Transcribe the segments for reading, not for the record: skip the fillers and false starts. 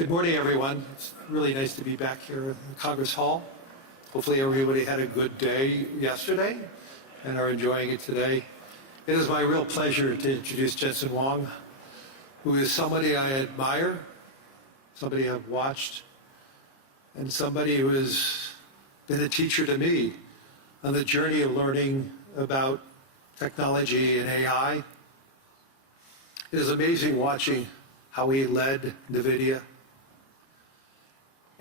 Good morning, everyone. It's really nice to be back here in Congress Hall. Hopefully everybody had a good day yesterday and are enjoying it today. It is my real pleasure to introduce Jensen Huang, who is somebody I admire, somebody I've watched, and somebody who has been a teacher to me on the journey of learning about technology and AI. It is amazing watching how he led Nvidia.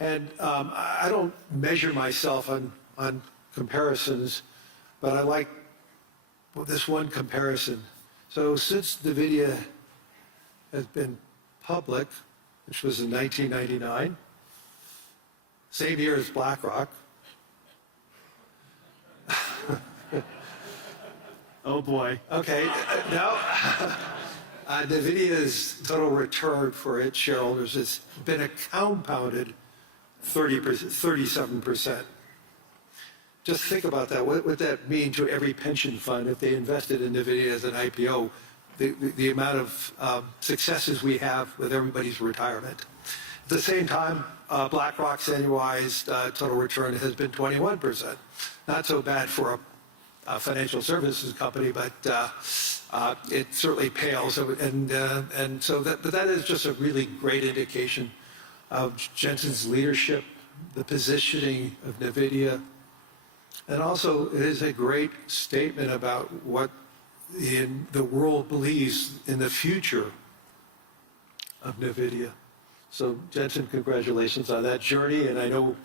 And I don't measure myself on comparisons, but I like this one comparison. So since Nvidia has been public, which was in 1999, same year as BlackRock. Oh boy. Okay, now Nvidia's total return for its shareholders has been a compounded 37%. Just think about that. What would that mean to every pension fund if they invested in Nvidia as an IPO? The amount of successes we have with everybody's retirement. At the same time, BlackRock's annualized total return has been 21%. Not so bad for a financial services company, but it certainly pales. And so that is just a really great indication of Jensen's leadership, the positioning of Nvidia, and also it is a great statement about what the world believes in the future of Nvidia. So Jensen, congratulations on that journey, and I know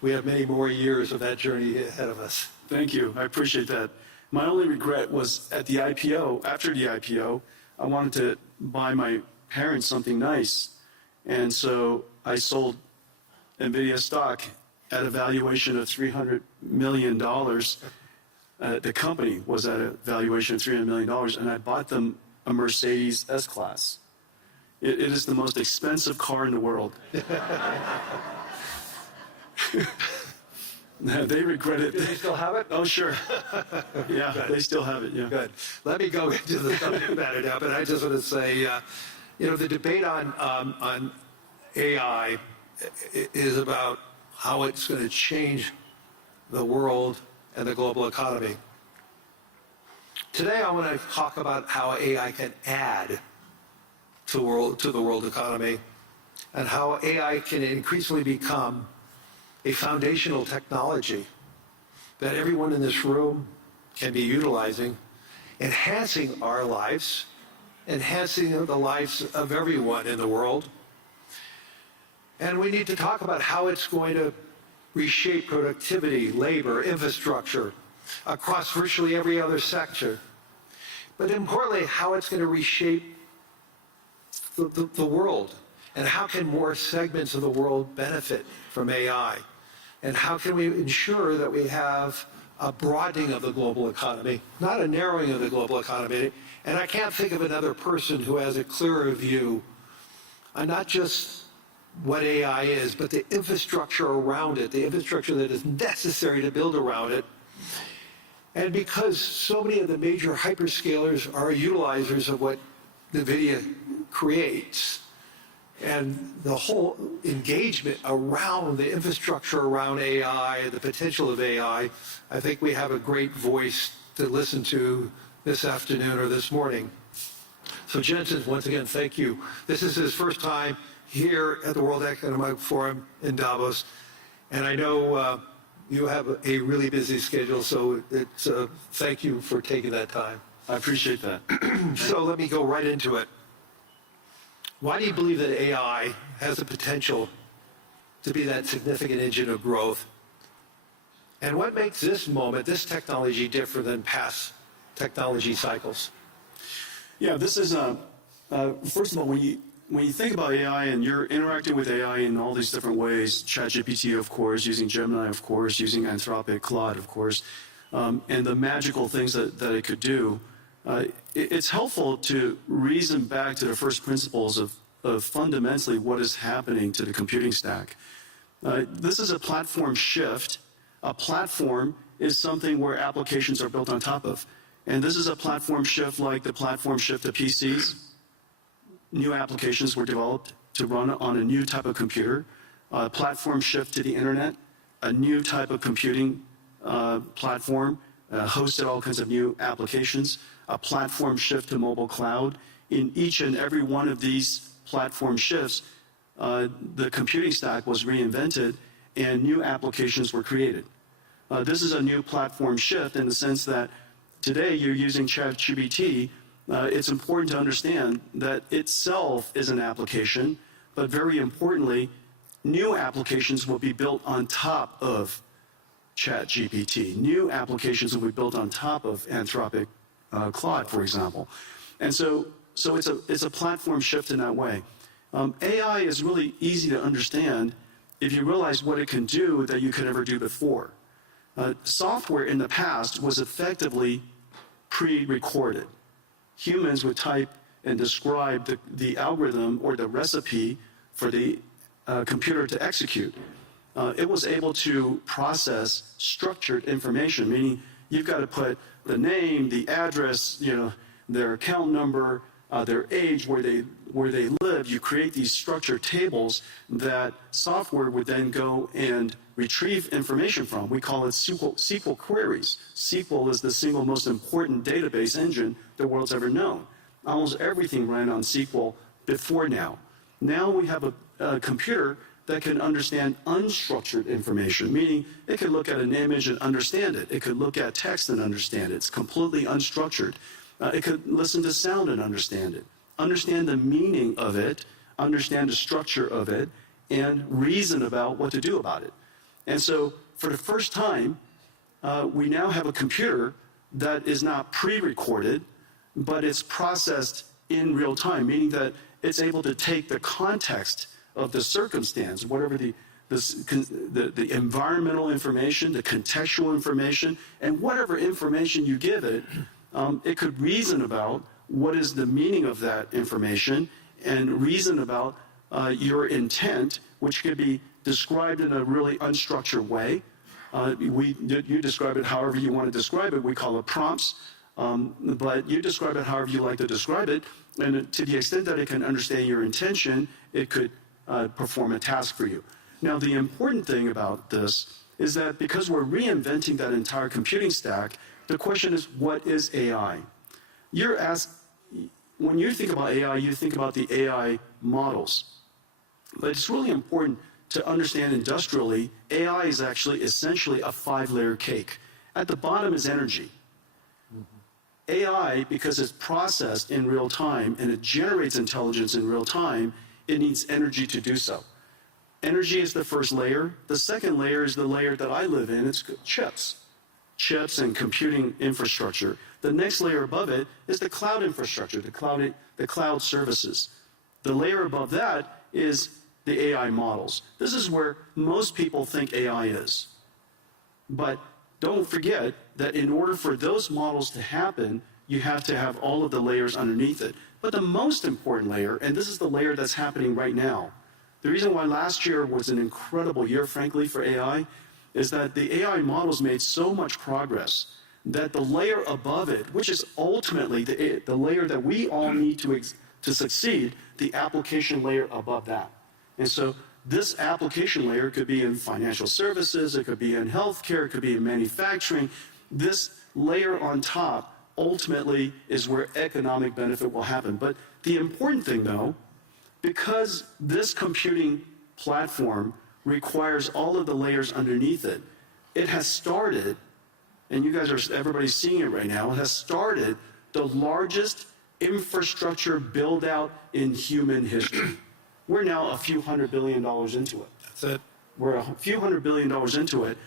we have many more years of that journey ahead of us. Thank you. I appreciate that. My only regret was at the IPO, after the IPO, I wanted to buy my parents something nice. And so I sold Nvidia stock at a valuation of $300 million. The company was at a valuation of $300 million, and I bought them a Mercedes S-Class. It is the most expensive car in the world. They regret it. Do they still have it? Oh, sure. Yeah, Good. they still have it, yeah. Good. Let me go into the subject matter now, but I just want to say, the debate on AI is about how it's going to change the world and the global economy. Today, I want to talk about how AI can add to the world economy and how AI can increasingly become a foundational technology that everyone in this room can be utilizing, enhancing our lives, enhancing the lives of everyone in the world. And we need to talk about how it's going to reshape productivity, labor, infrastructure across virtually every other sector. But importantly, how it's going to reshape the world, and how can more segments of the world benefit from AI? And how can we ensure that we have a broadening of the global economy, not a narrowing of the global economy? And I can't think of another person who has a clearer view on not just what AI is, but the infrastructure around it, the infrastructure that is necessary to build around it. And because so many of the major hyperscalers are utilizers of what Nvidia creates, and the whole engagement around the infrastructure around AI, the potential of AI, I think we have a great voice to listen to this afternoon or this morning. So Jensen, once again, thank you. This is his first time here at the World Economic Forum in Davos, and I know you have a really busy schedule, so thank you for taking that time. I appreciate that. So let me go right into it. Why do you believe that AI has the potential to be that significant engine of growth? And what makes this moment, this technology, different than past technology cycles? Yeah, this is, first of all, when you think about AI and you're interacting with AI in all these different ways, ChatGPT, of course, using Gemini, of course, using Anthropic, Claude, of course, and the magical things that it could do, it's helpful to reason back to the first principles of fundamentally what is happening to the computing stack. This is a platform shift. A platform is something where applications are built on top of. And this is a platform shift like the platform shift of PCs. New applications were developed to run on a new type of computer, platform shift to the internet, a new type of computing platform, hosted all kinds of new applications, a platform shift to mobile cloud. In each and every one of these platform shifts, the computing stack was reinvented and new applications were created. This is a new platform shift in the sense that today you're using ChatGPT. It's important to understand that itself is an application, but very importantly, new applications will be built on top of ChatGPT. New applications will be built on top of Anthropic Claude, for example. And so it's a platform shift in that way. AI is really easy to understand if you realize what it can do that you could never do before. Software in the past was effectively pre-recorded. Humans would type and describe the algorithm or the recipe for the computer to execute. It was able to process structured information, meaning you've got to put the name, the address, their account number, their age, where they live. You create these structured tables that software would then go and retrieve information from. We call it SQL queries. SQL is the single most important database engine the world's ever known. Almost everything ran on SQL before now. Now we have a computer that can understand unstructured information, meaning it can look at an image and understand it. It could look at text and understand it. It's completely unstructured. It could listen to sound and understand it, understand the meaning of it, understand the structure of it, and reason about what to do about it. And so for the first time, we now have a computer that is not pre-recorded, but it's processed in real time, meaning that it's able to take the context of the circumstance, whatever the environmental information, the contextual information, and whatever information you give it, it could reason about what is the meaning of that information and reason about your intent, which could be described in a really unstructured way. You describe it however you want to describe it. We call it prompts, but you describe it however you like to describe it. And to the extent that it can understand your intention, it could perform a task for you. Now, the important thing about this is that because we're reinventing that entire computing stack, the question is, what is AI? When you think about AI, you think about the AI models. But it's really important to understand industrially, AI is actually essentially a 5-layer cake. At the bottom is energy. AI, because it's processed in real time and it generates intelligence in real time, it needs energy to do so. Energy is the first layer. The second layer is the layer that I live in. It's chips. Chips and computing infrastructure. The next layer above it is the cloud infrastructure, the cloud services. The layer above that is the AI models. This is where most people think AI is. But don't forget that in order for those models to happen, you have to have all of the layers underneath it. But the most important layer, and this is the layer that's happening right now, the reason why last year was an incredible year, frankly, for AI, is that the AI models made so much progress that the layer above it, which is ultimately the layer that we all need to succeed, the application layer above that. And so this application layer could be in financial services, it could be in healthcare, it could be in manufacturing. This layer on top ultimately is where economic benefit will happen. But the important thing, though, because this computing platform requires all of the layers underneath it, it has started, and everybody's seeing it right now, it has started the largest infrastructure build-out in human history. We're now a few $100 billion into it. That's it. We're a few $100 billion into it.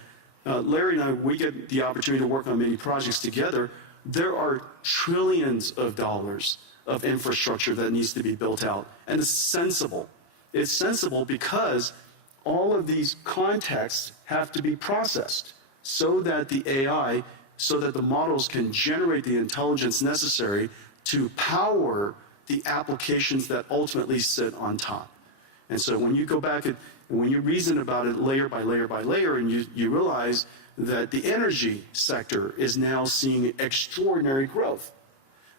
Larry and I, we get the opportunity to work on many projects together. There are trillions of dollars of infrastructure that needs to be built out. And it's sensible. It's sensible because all of these contexts have to be processed so that the AI, so that the models can generate the intelligence necessary to power the applications that ultimately sit on top. And so when you go back and when you reason about it layer by layer by layer, and you realize that the energy sector is now seeing extraordinary growth.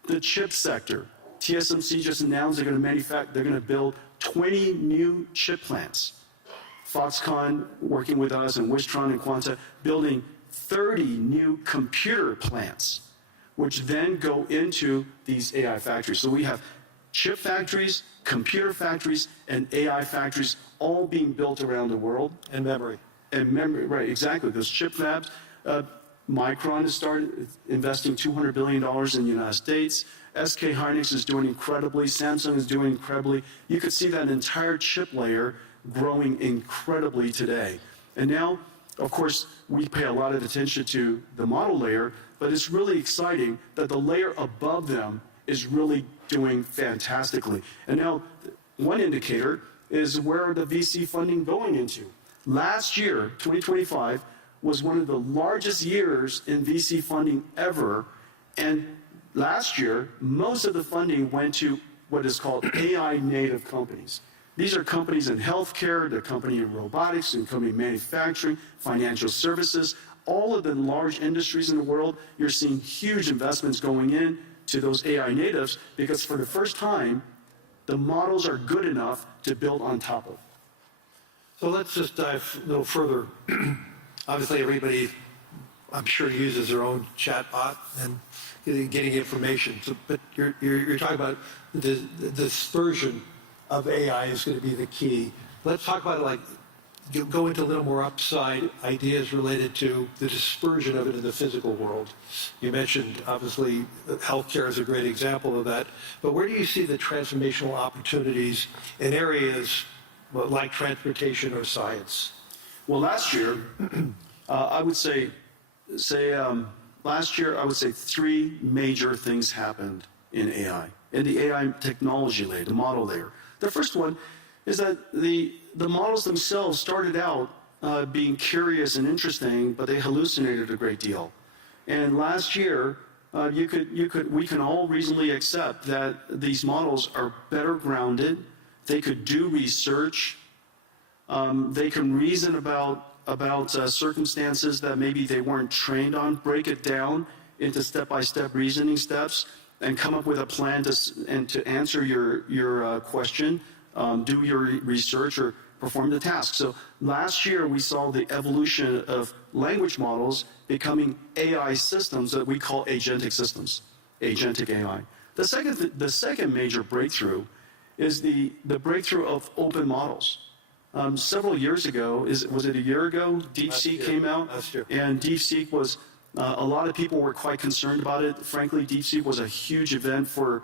The chip sector, TSMC just announced they're going to build 20 new chip plants. Foxconn working with us and Wistron and Quanta building 30 new computer plants, which then go into these AI factories. So we have chip factories, computer factories, and AI factories all being built around the world. And memory. And memory, right, exactly. Those chip fabs. Micron has started investing $200 billion in the United States. SK Hynix is doing incredibly. Samsung is doing incredibly. You could see that entire chip layer growing incredibly today. And now, of course, we pay a lot of attention to the model layer, but it's really exciting that the layer above them is really doing fantastically. And now, one indicator is where the VC funding going into. Last year, 2025, was one of the largest years in VC funding ever, and last year, most of the funding went to what is called AI native companies. These are companies in healthcare, they're company in robotics, and company in manufacturing, financial services, all of the large industries in the world. You're seeing huge investments going in to those AI natives because for the first time, the models are good enough to build on top of. So let's just dive a little further. Obviously, everybody, I'm sure, uses their own chatbot and getting information. So, but you're talking about the dispersion of AI is going to be the key. Let's talk about it, like, go into a little more upside ideas related to the dispersion of it in the physical world. You mentioned, obviously, healthcare is a great example of that. But where do you see the transformational opportunities in areas like transportation or science? Well, last year, I would say last year, I would say 3 major things happened in AI, in the AI technology layer, the model layer. The first one is that the models themselves started out being curious and interesting, but they hallucinated a great deal. And last year, we can all reasonably accept that these models are better grounded. They could do research. They can reason about circumstances that maybe they weren't trained on, break it down into step-by-step reasoning steps, and come up with a plan to answer your question, do your research, or perform the task. So last year, we saw the evolution of language models becoming AI systems that we call agentic systems, agentic AI. The second major breakthrough is the breakthrough of open models. Several years ago, was it a year ago, DeepSeek came out? Last year. And DeepSeek was, a lot of people were quite concerned about it. Frankly, DeepSeek was a huge event for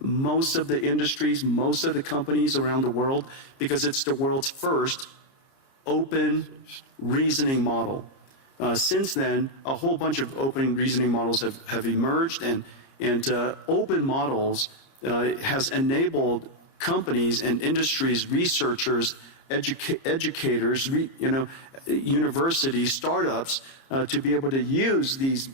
most of the industries, most of the companies around the world, because it's the world's first open reasoning model. Since then, a whole bunch of open reasoning models have emerged, and open models has enabled companies and industries, researchers, educators, universities, startups, to be able to use these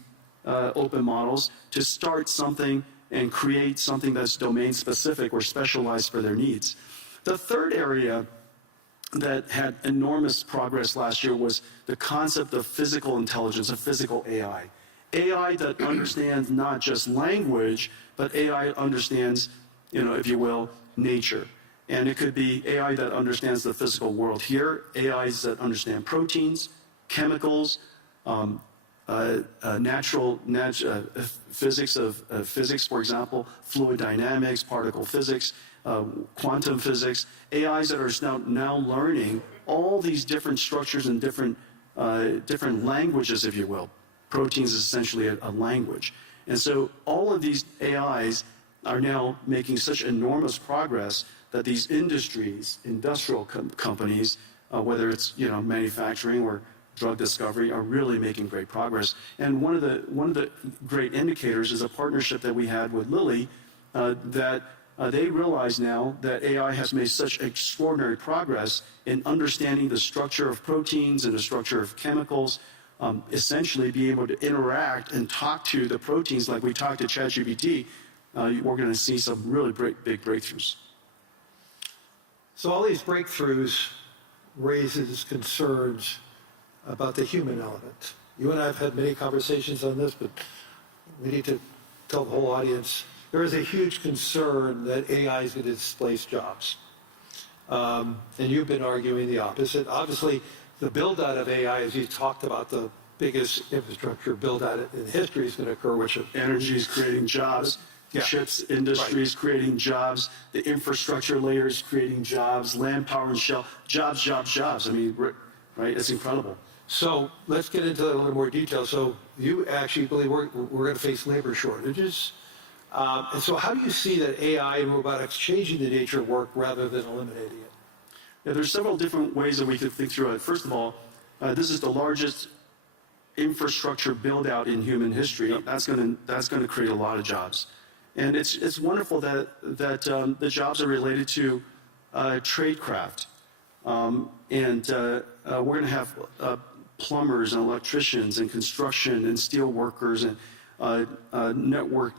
open models to start something and create something that's domain specific or specialized for their needs. The third area that had enormous progress last year was the concept of physical intelligence, of physical AI. AI that understands not just language, but AI understands, if you will, nature. And it could be AI that understands the physical world here, AIs that understand proteins, chemicals, natural physics of physics, for example, fluid dynamics, particle physics, quantum physics, AIs that are now learning all these different structures and different languages, if you will. Proteins is essentially a language. And so all of these AIs are now making such enormous progress that these industries, industrial companies, whether it's manufacturing or drug discovery, are really making great progress. And one of the great indicators is a partnership that we had with Lilly, that they realize now that AI has made such extraordinary progress in understanding the structure of proteins and the structure of chemicals, essentially being able to interact and talk to the proteins like we talk to ChatGPT. We're going to see some really big breakthroughs. So all these breakthroughs raises concerns about the human element. You and I have had many conversations on this, but we need to tell the whole audience there is a huge concern that AI is going to displace jobs. And you've been arguing the opposite. Obviously, the build-out of AI, as you talked about, the biggest infrastructure build-out in history is going to occur, which Energy is creating jobs. Yeah. Chips industry is creating jobs. The infrastructure layer is creating jobs. Land, power, and shell. Jobs, jobs, jobs. I mean, right? It's incredible. So let's get into that in a little more detail. So you actually believe we're going to face labor shortages. And so how do you see that AI and robotics changing the nature of work rather than eliminating it? Yeah, there's several different ways that we could think through it. First of all, this is the largest infrastructure build-out in human history. Yep. That's going to create a lot of jobs. And it's wonderful that the jobs are related to tradecraft. We're going to have plumbers and electricians and construction and steel workers and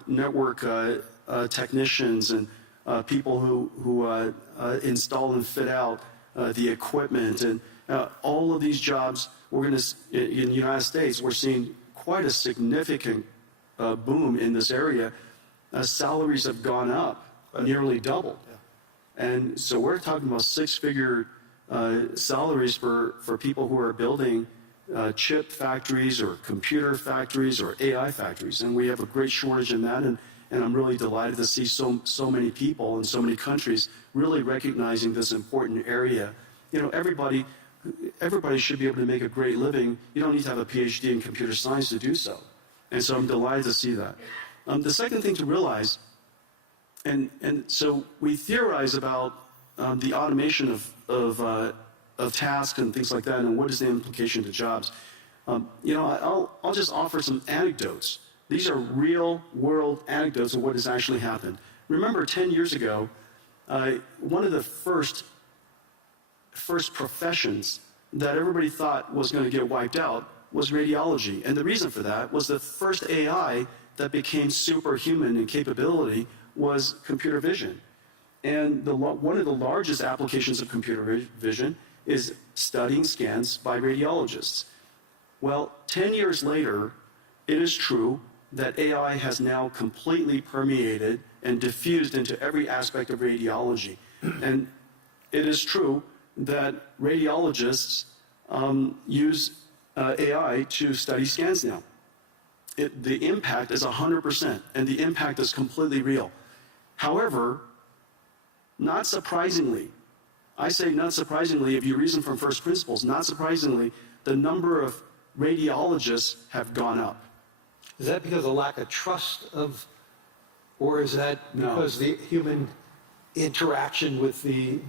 network technicians and people who install and fit out the equipment. And all of these jobs, in the United States, we're seeing quite a significant boom in this area. Salaries have gone up, nearly double. Yeah. And so we're talking about six-figure salaries for people who are building chip factories or computer factories or AI factories. And we have a great shortage in that. And I'm really delighted to see so many people in so many countries really recognizing this important area. You know, everybody should be able to make a great living. You don't need to have a PhD in computer science to do so. And so I'm delighted to see that. The second thing to realize, and so we theorize about the automation of tasks and things like that, and what is the implication to jobs. I'll just offer some anecdotes. These are real-world anecdotes of what has actually happened. Remember, 10 years ago, one of the first professions that everybody thought was going to get wiped out was radiology. And the reason for that was the first AI that became superhuman in capability was computer vision. And one of the largest applications of computer vision is studying scans by radiologists. Well, 10 years later, it is true that AI has now completely permeated and diffused into every aspect of radiology. And it is true that radiologists use AI to study scans now. The impact is 100%, and the impact is completely real. However, not surprisingly, I say not surprisingly, if you reason from first principles, not surprisingly, the number of radiologists have gone up. Is that because of lack of trust or is that because the human interaction with the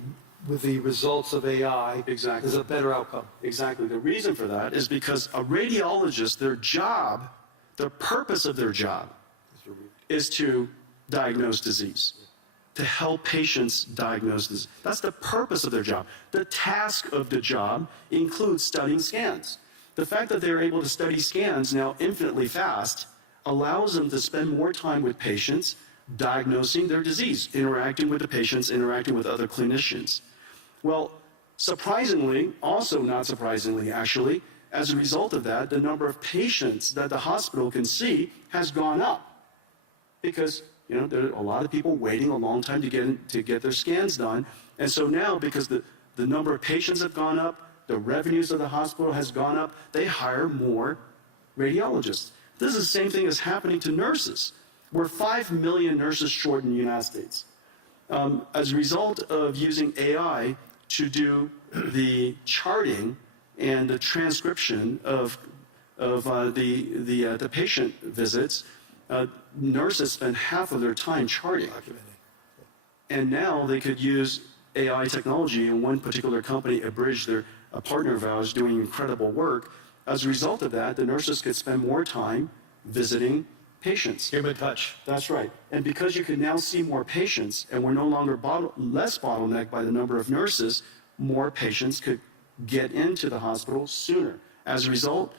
results of AI is a better outcome? Exactly. The reason for that is because a radiologist, their job, the purpose of their job is to diagnose disease, to help patients diagnose disease. That's the purpose of their job. The task of the job includes studying scans. The fact that they're able to study scans now infinitely fast allows them to spend more time with patients diagnosing their disease, interacting with the patients, interacting with other clinicians. Well, surprisingly, also not surprisingly actually, as a result of that, the number of patients that the hospital can see has gone up because there are a lot of people waiting a long time to get their scans done. And so now, because the number of patients have gone up, the revenues of the hospital has gone up, they hire more radiologists. This is the same thing that's happening to nurses. We're 5 million nurses short in the United States. As a result of using AI to do the charting and the transcription of the patient visits, nurses spend half of their time charting. And now they could use AI technology, and one particular company, Abridge, a partner of ours, doing incredible work. As a result of that, the nurses could spend more time visiting patients. Human touch. That's right. And because you can now see more patients, and we're no longer less bottlenecked by the number of nurses, more patients could get into the hospital sooner. As a result,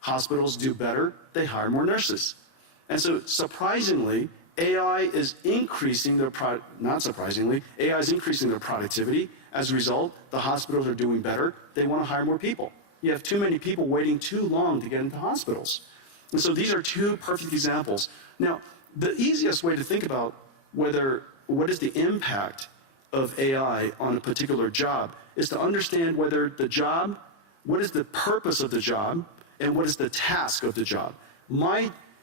hospitals do better, they hire more nurses. And so surprisingly, AI is increasing their not surprisingly, AI is increasing their productivity. As a result, the hospitals are doing better. They want to hire more people. You have too many people waiting too long to get into hospitals. And so these are two perfect examples. Now, the easiest way to think about what is the impact of AI on a particular job is to understand whether the job, what is the purpose of the job, and what is the task of the job.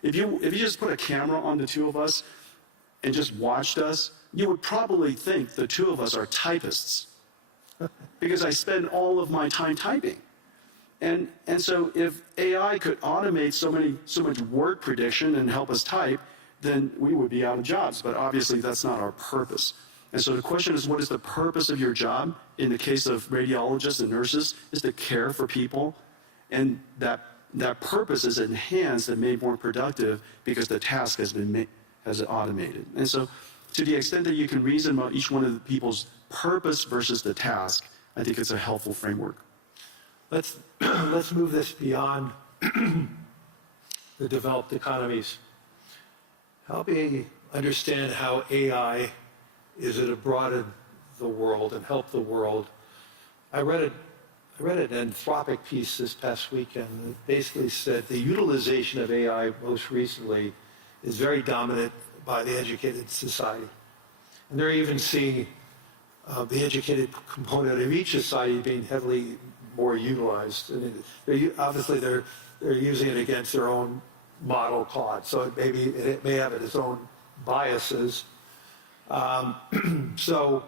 If you just put a camera on the two of us and just watched us, you would probably think the two of us are typists because I spend all of my time typing. And so if AI could automate so much word prediction and help us type, then we would be out of jobs. But obviously that's not our purpose. And so the question is, what is the purpose of your job? In the case of radiologists and nurses, is to care for people. And that purpose is enhanced and made more productive because the task has been automated. And so to the extent that you can reason about each one of the people's purpose versus the task, I think it's a helpful framework. Let's move this beyond the developed economies. Help me understand how AI is going to broaden the world and help the world. I read an Anthropic piece this past weekend that basically said the utilization of AI most recently is very dominant by the educated society. And they're even seeing the educated component of each society being heavily more utilized. And obviously they're using it against their own model Claude, so it may have its own biases. So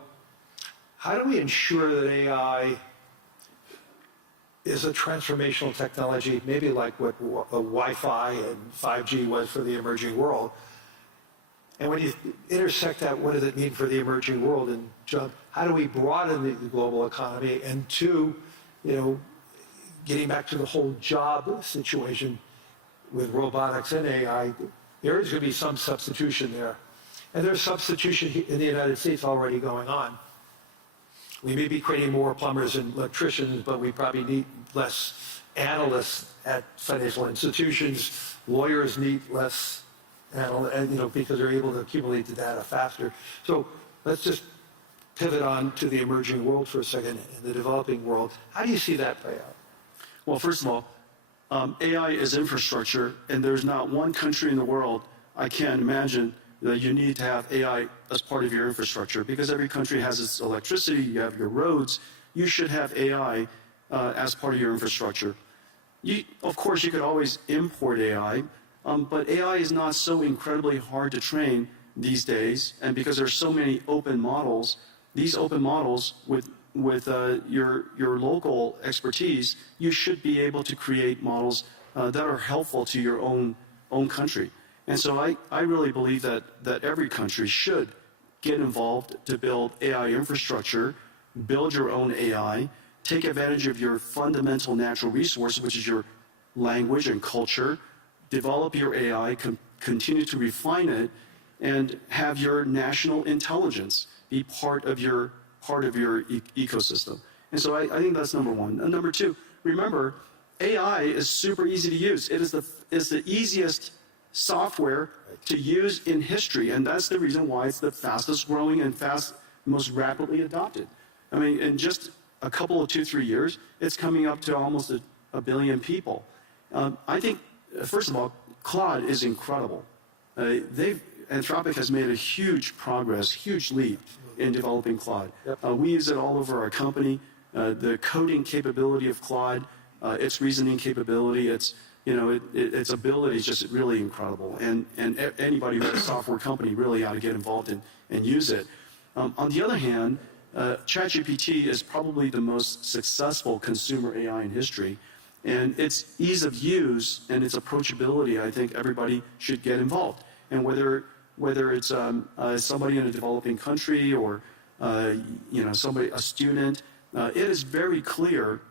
how do we ensure that AI is a transformational technology, maybe like what Wi-Fi and 5G was for the emerging world? And when you intersect that, what does it mean for the emerging world? And John, how do we broaden the global economy? And two, getting back to the whole job situation with robotics and AI, there is going to be some substitution there. And there's substitution in the United States already going on. We may be creating more plumbers and electricians, but we probably need less analysts at financial institutions. Lawyers need less analysts, because they're able to accumulate the data faster. So let's just pivot on to the emerging world for a second, in the developing world. How do you see that play out? Well, first of all, AI is infrastructure, and there's not one country in the world, I can't imagine, that you need to have AI as part of your infrastructure, because every country has its electricity, you have your roads, you should have AI as part of your infrastructure. Of course, you could always import AI, but AI is not so incredibly hard to train these days, and because there's so many open models, these open models with your local expertise, you should be able to create models that are helpful to your own country. And so I really believe that every country should get involved to build AI infrastructure, build your own AI, take advantage of your fundamental natural resource, which is your language and culture, develop your AI, continue to refine it, and have your national intelligence be part of your ecosystem. And so I think that's number one. And number two, remember, AI is super easy to use. It is the easiest software to use in history, and that's the reason why it's the fastest growing and most rapidly adopted. I mean, in just a couple of 2-3 years, it's coming up to almost a billion people. I think, first of all, Claude is incredible. Anthropic has made a huge progress, huge leap in developing Claude. Yep. We use it all over our company. The coding capability of Claude, its reasoning capability, its ability is just really incredible. And anybody with a software company really ought to get involved and use it. On the other hand, ChatGPT is probably the most successful consumer AI in history. And its ease of use and its approachability, I think everybody should get involved. And whether it's somebody in a developing country or a student, it is very clear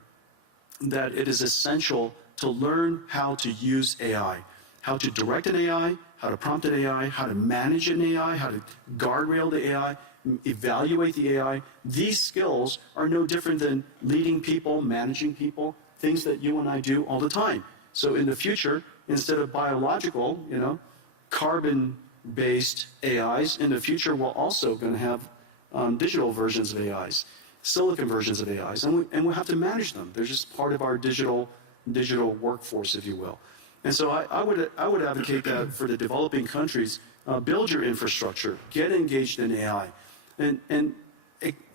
that it is essential to learn how to use AI, how to direct an AI, how to prompt an AI, how to manage an AI, how to guardrail the AI, evaluate the AI. These skills are no different than leading people, managing people, things that you and I do all the time. So in the future, instead of biological, carbon-based AIs, in the future we're also going to have digital versions of AIs, silicon versions of AIs, and we'll have to manage them. They're just part of our digital workforce, if you will. And so I would advocate that for the developing countries, build your infrastructure, get engaged in AI, and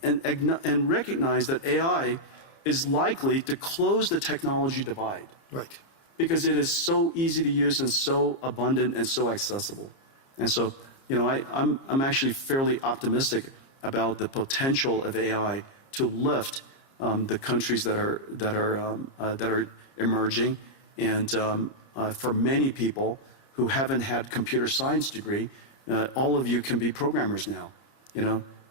and recognize that AI is likely to close the technology divide Right. because it is so easy to use and so abundant and so accessible. And so, I'm actually fairly optimistic about the potential of AI to lift the countries that are emerging, and for many people who haven't had computer science degree, all of you can be programmers now,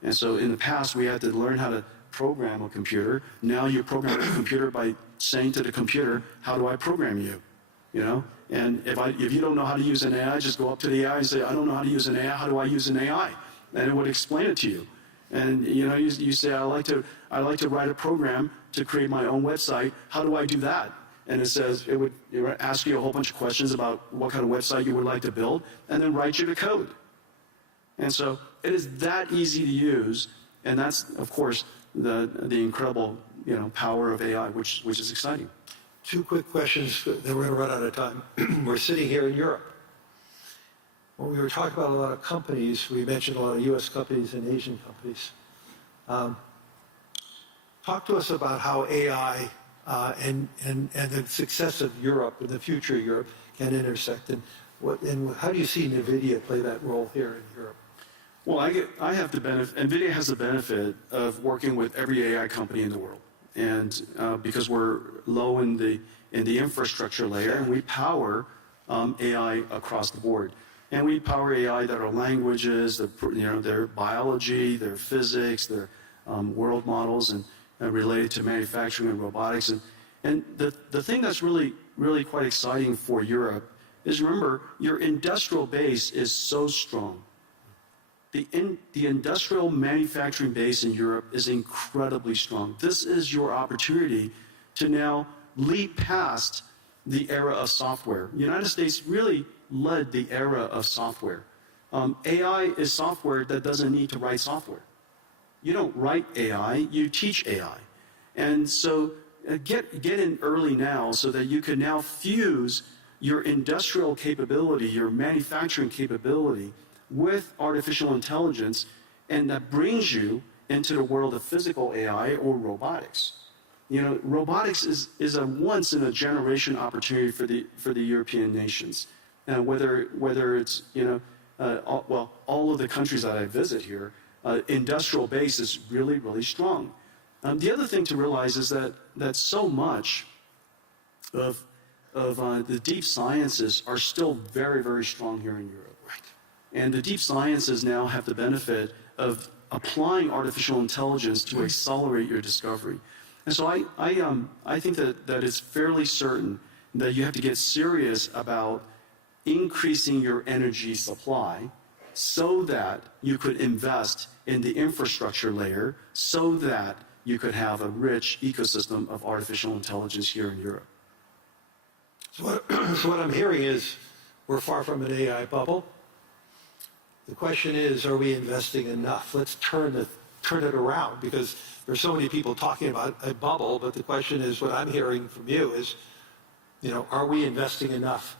And so in the past we had to learn how to program a computer. Now you program a computer by saying to the computer, "How do I program you?" And if you don't know how to use an AI, just go up to the AI and say, "I don't know how to use an AI. How do I use an AI?" And it would explain it to you. And you say, "I like to write a program to create my own website. How do I do that?" And it would ask you a whole bunch of questions about what kind of website you would like to build, and then write you the code. And so it is that easy to use, and that's, of course, the incredible power of AI, which is exciting. Two quick questions, then we're going to run out of time. We're sitting here in Europe. When we were talking about a lot of companies, we mentioned a lot of U.S. companies and Asian companies. Talk to us about how AI and the success of Europe and the future of Europe can intersect, and how do you see Nvidia play that role here in Europe? Well, I have the benefit. Nvidia has the benefit of working with every AI company in the world, and because we're low in the infrastructure layer, and we power AI across the board, and we power AI that are languages, their biology, their physics, their world models, and related to manufacturing and robotics, and the thing that's really quite exciting for Europe is, remember, your industrial base is so strong. The industrial manufacturing base in Europe is incredibly strong. This is your opportunity to now leap past the era of software. The United States really led the era of software. AI is software that doesn't need to write software. You don't write AI, you teach AI. And so get in early now so that you can now fuse your industrial capability, your manufacturing capability, with artificial intelligence, and that brings you into the world of physical AI or robotics. Robotics is a once-in-a-generation opportunity for the European nations. Whether it's, all of the countries that I visit here, industrial base is really, really strong. The other thing to realize is that so much of the deep sciences are still very, very strong here in Europe. And the deep sciences now have the benefit of applying artificial intelligence to accelerate your discovery. And so I think that it's fairly certain that you have to get serious about increasing your energy supply so that you could invest in the infrastructure layer so that you could have a rich ecosystem of artificial intelligence here in Europe. So what I'm hearing is we're far from an AI bubble. The question is, are we investing enough? Let's turn it around, because there's so many people talking about a bubble, but the question is, what I'm hearing from you is, are we investing enough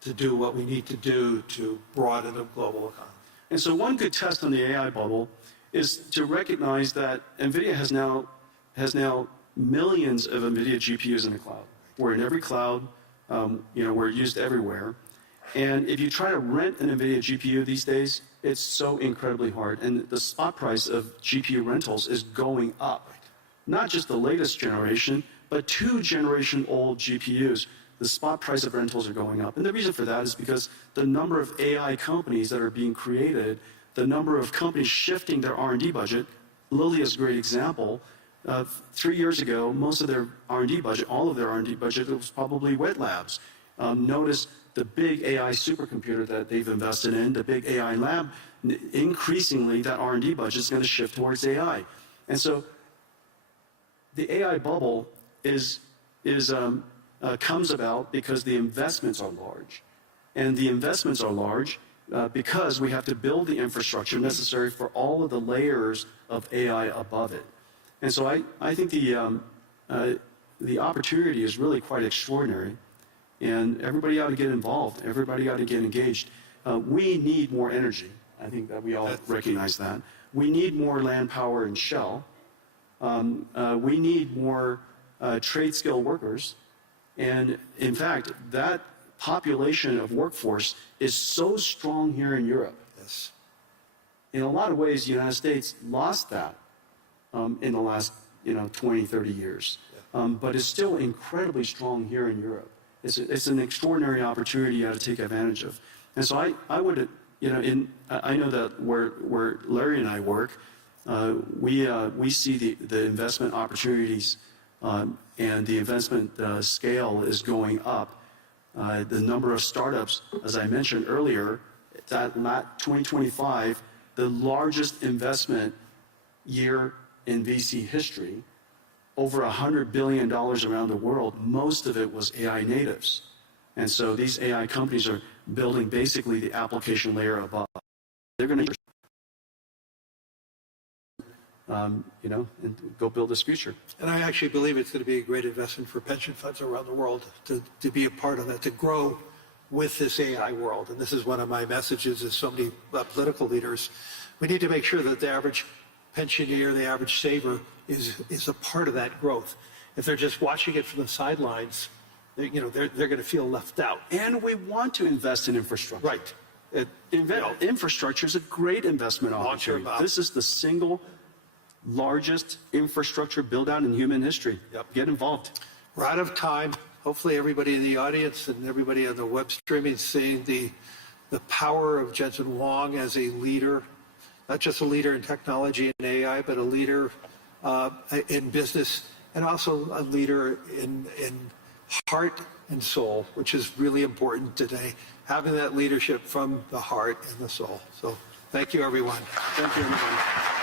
to do what we need to do to broaden the global economy? And so one good test on the AI bubble is to recognize that Nvidia has now millions of Nvidia GPUs in the cloud. We're in every cloud, we're used everywhere. And if you try to rent an Nvidia GPU these days, it's so incredibly hard. And the spot price of GPU rentals is going up. Not just the latest generation, but 2-generation-old GPUs. The spot price of rentals are going up. And the reason for that is because the number of AI companies that are being created, the number of companies shifting their R&D budget, Lilly is a great example. 3 years ago, most of their R&D budget, all of their R&D budget, was probably wet labs. Notice the big AI supercomputer that they've invested in, the big AI lab, increasingly that R&D budget is going to shift towards AI. And so the AI bubble comes about because the investments are large. And the investments are large because we have to build the infrastructure necessary for all of the layers of AI above it. And so I think the opportunity is really quite extraordinary. And everybody ought to get involved. Everybody ought to get engaged. We need more energy. I think that we all recognize that. We need more land power and shell. We need more trade skill workers. And in fact, that population of workforce is so strong here in Europe. Yes. In a lot of ways, the United States lost that in the last 20, 30 years. But it's still incredibly strong here in Europe. It's an extraordinary opportunity you have to take advantage of. And so I would, I know that where Larry and I work, we see the investment opportunities and the investment scale is going up. The number of startups, as I mentioned earlier, that 2025, the largest investment year in VC history, over $100 billion around the world. Most of it was AI natives. And so these AI companies are building basically the application layer above. They're going to and go build this future. And I actually believe it's going to be a great investment for pension funds around the world to be a part of that, to grow with this AI world. And this is one of my messages as so many political leaders. We need to make sure that the average pensioner, the average saver, is a part of that growth. If they're just watching it from the sidelines, they're going to feel left out. And we want to invest in infrastructure. Right. Infrastructure is a great investment opportunity. This is the single largest infrastructure build-out in human history. Yep. Get involved. We're out of time. Hopefully everybody in the audience and everybody on the web streaming is seeing the power of Jensen Huang as a leader, not just a leader in technology and AI, but a leader in business and also a leader in heart and soul, which is really important today, having that leadership from the heart and the soul. So thank you, everyone. Thank you, everybody.